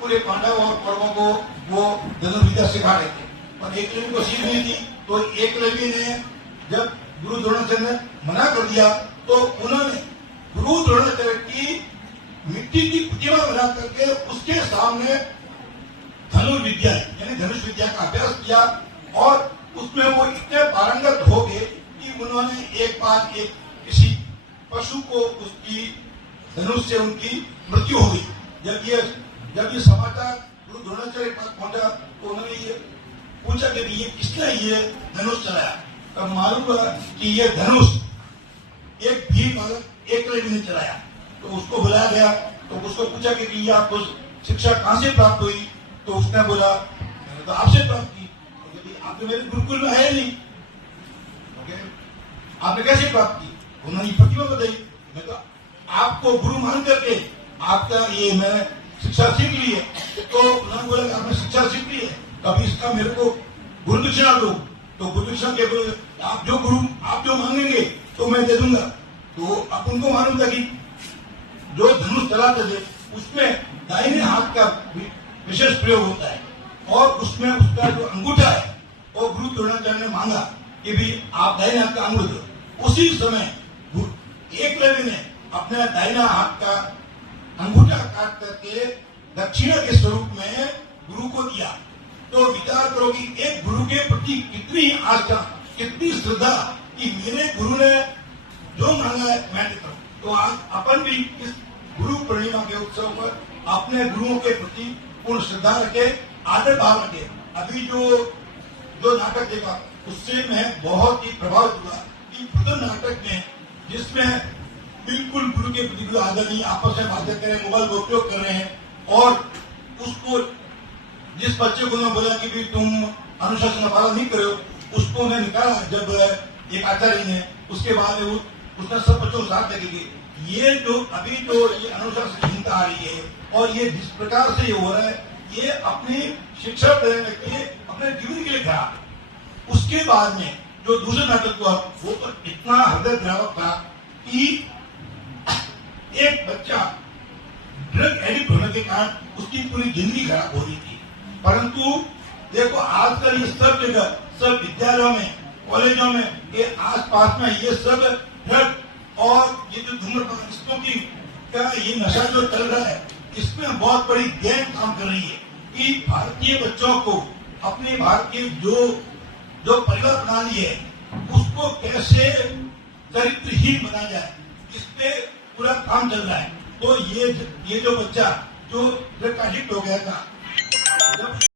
पूरे पांडव और कौरवों को वो धनुर्विद्या सिखा रहे थे, पर एकलव्य को सीख नहीं थी। तो एकलव्य ने जब गुरु द्रोणाचार्य ने मना कर दिया तो उन्होंने गुरु द्रोणाचार्य की मिट्टी की प्रतिमा बना करके उसके सामने धनुर्विद्या यानी धनुष विद्या का अभ्यास किया और उसमें वो इतने पारंगत हो गए कि उन्होंने एक बार एक किसी पशु को उसकी धनुष से उनकी मृत्यु हो गई। जब ये समाचार गुरु द्रोणाचार्य के पास पहुंचा तो उन्होंने ये पूछा कि ये किसने ये धनुष चलाया। तब मालूम हुआ कि ये धनुष एक भी बालक एकलव्य ने चलाया। तो उसको बुलाया गया तो उसको पूछा कि ये आपको शिक्षा कहाँ से प्राप्त हुई। तो उसने बोला मैंने तो आपसे प्राप्त की। तो आप तो मेरे गुरुकुल में है नहीं, आपने कैसे प्राप्त की। उन्होंने प्रतिभा बताई। मैं तो आपको गुरु मान करके आपका ये मैं शिक्षा सीख ली है। तो उन्होंने बोला कि आपने शिक्षा सीख ली है, कभी इसका मेरे को गुरु दक्षिणा दो। तो गुरु दक्षिणा के बोले आप जो मांगेंगे तो मैं दे दूंगा। तो अब उनको मालूम था कि जो धनुष चलाते थे उसमें दाहिने हाथ का विशेष प्रयोग होता है और उसमें उसका जो अंगूठा है वो गुरु द्रोणाचार्य ने मांगा कि भी आप दाहिने हाथ का अंगूठा दो। उसी समय एकलव्य ने अपने दाहिना हाथ का अंगूठा काट करके दक्षिणा के स्वरूप में गुरु को दिया। तो विचार करो कि एक गुरु के प्रति कितनी आस्था, कितनी श्रद्धा कि मेरे गुरु ने जो मांगा है मैं देता हूं। तो आज अपन भी इस गुरु पूर्णिमा के उत्सव पर अपने गुरुओं के प्रति पूर्ण श्रद्धा रखे, आदर भाव रखे। अभी जो नाटक देखा उससे मैं बहुत ही प्रभावित हुआ कि प्रथम नाटक में जिसमें बिल्कुल गुरु के प्रति आदर नहीं, आपस में बातें कर रहे हैं, मोबाइल का उपयोग कर रहे हैं और उसको जिस बच्चे को उन्होंने बोला कि भी तुम अनुशासन का पालन नहीं करो, उसको उन्हें निकाला जब एक आचार्य ने। उसके बाद उसने सब बच्चों को साथ लगेगी। ये जो अभी तो ये अनुशासनहीनता आ रही है और ये जिस प्रकार से ये हो रहा है ये अपनी शिक्षा देने के लिए अपने जीवन के लिए खराब। उसके बाद में जो दूसरे नाटक हुआ वो तो इतना हृदय द्रावक था कि एक बच्चा ड्रग एडिक्ट होने के कारण उसकी पूरी जिंदगी खराब हो रही थी। परंतु देखो आजकल ये सब जगह, सब विद्यालयों में, कॉलेजों में, ये आसपास में ये सब ड्रग और ये जो धूम्रपान स्मोकिंग का ये नशा जो चल रहा है इसमें बहुत बड़ी गैंग काम कर रही है कि भारतीय बच्चों को अपने भारतीय जो परिवार प्रणाली है उसको कैसे चरित्रहीन बनाया जाए, इस पे पूरा काम चल रहा है। तो ये जो बच्चा जो ड्रग एडिक्ट हो गया था